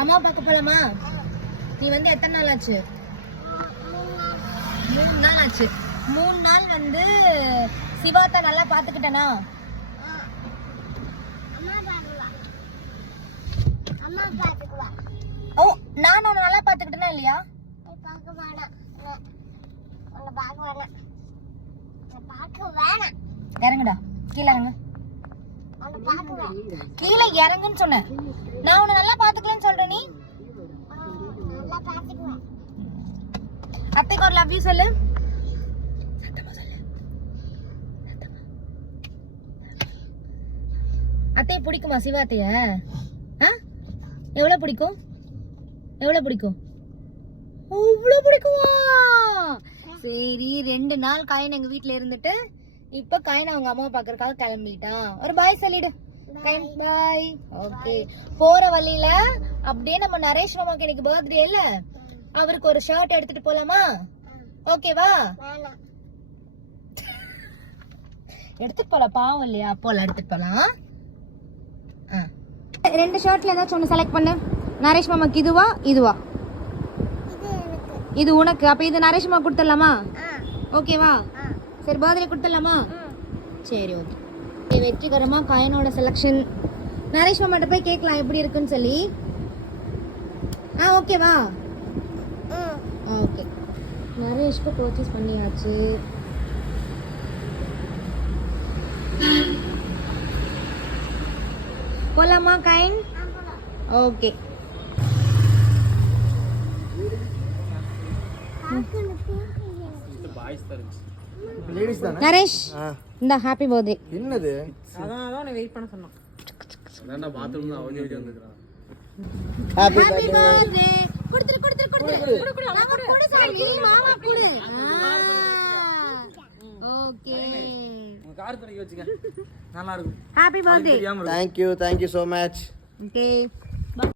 அம்மா பார்க்க போலாமா? நீ வந்து எத்தனை நாள் ஆச்சு? 3 நாள் ஆச்சு. 3 நாள் வந்து சிவாத்தா நல்லா பாத்துக்கிட்டனா? ஓ, நான் உன்னை நல்லா பாத்துக்கிட்டனா இல்லையா? இறங்குடா, கீழே இறங்கு. கீழே இறங்குன்னு சொன்னேன். நான் உன்னை நல்லா பாத்துக்கலன்னு சொல்றேன். நீ அத்தைக்கு ஒரு லவ் யூ சொல்லு. அத்தைய பிடிக்குமா சிவாத்தைய? எவ்வளவு பிடிக்கும்? எவ்வளவு பிடிக்கும்? அவ்வளவு பிடிக்குமா? சரி, 2 நாள் காயின் எங்க வீட்டுல இருந்துட்டு இப்ப காயின் அவங்க அம்மா பாக்குறதுக்காக கிளம்பிட்டான். ஒரு பாய் சொல்லிடு. பாய். ஓகே. போற வழியில அப்படியே நம்ம நரேஷ் மாமாக்கு எனக்கு பர்த்டே இல்ல, அவருக்கு ஒரு ஷர்ட் எடுத்துட்டு போலாமா? ஓகேவா? எடுத்துட்டு போலாம், பாவம் இல்லையா? போலாம், எடுத்துட்டு போலாம். 2 ஷர்ட்ல ஏதாச்சும் ஒன்று செலக்ட் பண்ணு. நரேஷ் மாமாக்கு இதுவா இதுவா? இது உனக்கு. அப்ப இது நரேஷ் மாமா கொடுத்துடலாமா? ஓகேவா? சரி, பர்த்டே கொடுத்துடலாமா? சரி, ஓகே. வெற்றிகரமா காயினோட செலக்ஷன். நரேஷ் மாமாட்ட போய் கேட்கலாம் எப்படி இருக்குன்னு சொல்லி. ஓகேவா? ஓகே. நரேஷ்க்கு பர்ச்சேஸ் பண்ணியாச்சு. போலாமா காயின்? ஓகே. நரேஷ், இந்த ஹாப்பி பர்த்டே. என்னது? அதான் நான் வெயிட் பண்ண சொன்னேன். நான் பாத்ரூம்ல அவனே வந்துக்கறான். Happy birthday. குடுத்துரு. மாமா குடு சாமி, மாமா குடு. ஓகே. உங்க கார் தரக்கி வச்சுக்க. நல்லா இருக்கும். Happy birthday. Thank you so much. Okay.